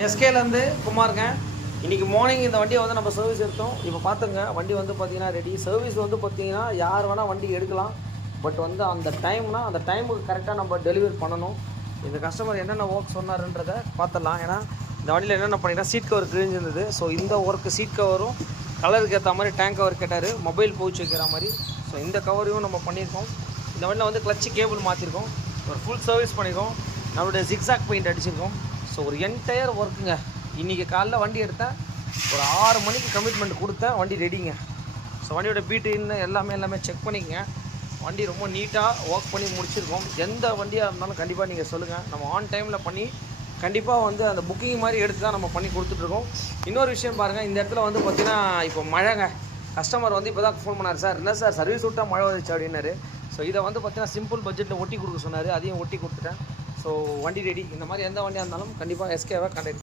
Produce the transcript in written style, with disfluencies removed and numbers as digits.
எஸ்கேலேருந்து குமாருங்க. இன்றைக்கி மார்னிங் இந்த வண்டியை வந்து நம்ம சர்வீஸ் எடுத்தோம். இப்போ பார்த்துங்க வண்டி வந்து பார்த்திங்கன்னா ரெடி. சர்வீஸ் வந்து பார்த்திங்கன்னா யார் வேணால் வண்டி எடுக்கலாம். பட் வந்து அந்த டைமுக்கு கரெக்டாக நம்ம டெலிவரி பண்ணணும். இந்த கஸ்டமர் என்னென்ன ஒர்க் சொன்னார்ன்றதை பார்த்துடலாம். ஏன்னா இந்த வண்டியில் என்னென்ன பண்ணிங்கன்னா சீட் கவர் கிழிஞ்சிருந்தது. ஸோ இந்த ஒர்க்கு சீட் கவரும் கலருக்கு ஏற்ற மாதிரி டேங்க் கவர் கேட்டார், மொபைல் பவுச் வைக்கிற மாதிரி. ஸோ இந்த கவரையும் நம்ம பண்ணியிருக்கோம். இந்த வண்டியில் வந்து கிளச்சு கேபிள் மாற்றிருக்கோம், ஒரு ஃபுல் சர்வீஸ் பண்ணியிருக்கோம், நம்மளுடைய ஜிக்ஸாக் பெயிண்ட் அடிச்சிருக்கோம். ஸோ ஒரு என்டையர் ஒர்க்குங்க. இன்றைக்கி காலைல வண்டி எடுத்தேன், ஒரு 6 மணிக்கு கமிட்மெண்ட் கொடுத்தேன், வண்டி ரெடிங்க. ஸோ வண்டியோட பீட்டு எல்லாமே செக் பண்ணிக்கங்க. வண்டி ரொம்ப நீட்டாக ஒர்க் பண்ணி முடிச்சிருக்கோம். எந்த வண்டியாக இருந்தாலும் கண்டிப்பாக நீங்கள் சொல்லுங்கள், நம்ம ஆன் டைமில் பண்ணி கண்டிப்பாக வந்து அந்த புக்கிங் மாதிரி எடுத்து தான் நம்ம பண்ணி கொடுத்துட்ருக்கோம். இன்னொரு விஷயம் பாருங்கள், இந்த இடத்துல வந்து பார்த்திங்கன்னா இப்போ மழைங்க. கஸ்டமர் வந்து இப்போ தான் ஃபோன் பண்ணார், சார் என்ன சார் சர்வீஸ் விட்டால் மழை வந்துச்சு அப்படின்னாரு. ஸோ இதை வந்து பார்த்திங்கன்னா சிம்பிள் பட்ஜெட்டில் ஒட்டி கொடுக்க சொன்னார், அதையும் ஒட்டி கொடுத்துட்டேன். ஸோ வண்டி ரெடி. இந்த மாதிரி எந்த வண்டியாக இருந்தாலும் கண்டிப்பாக எஸ்கேவை கான்டாக்ட்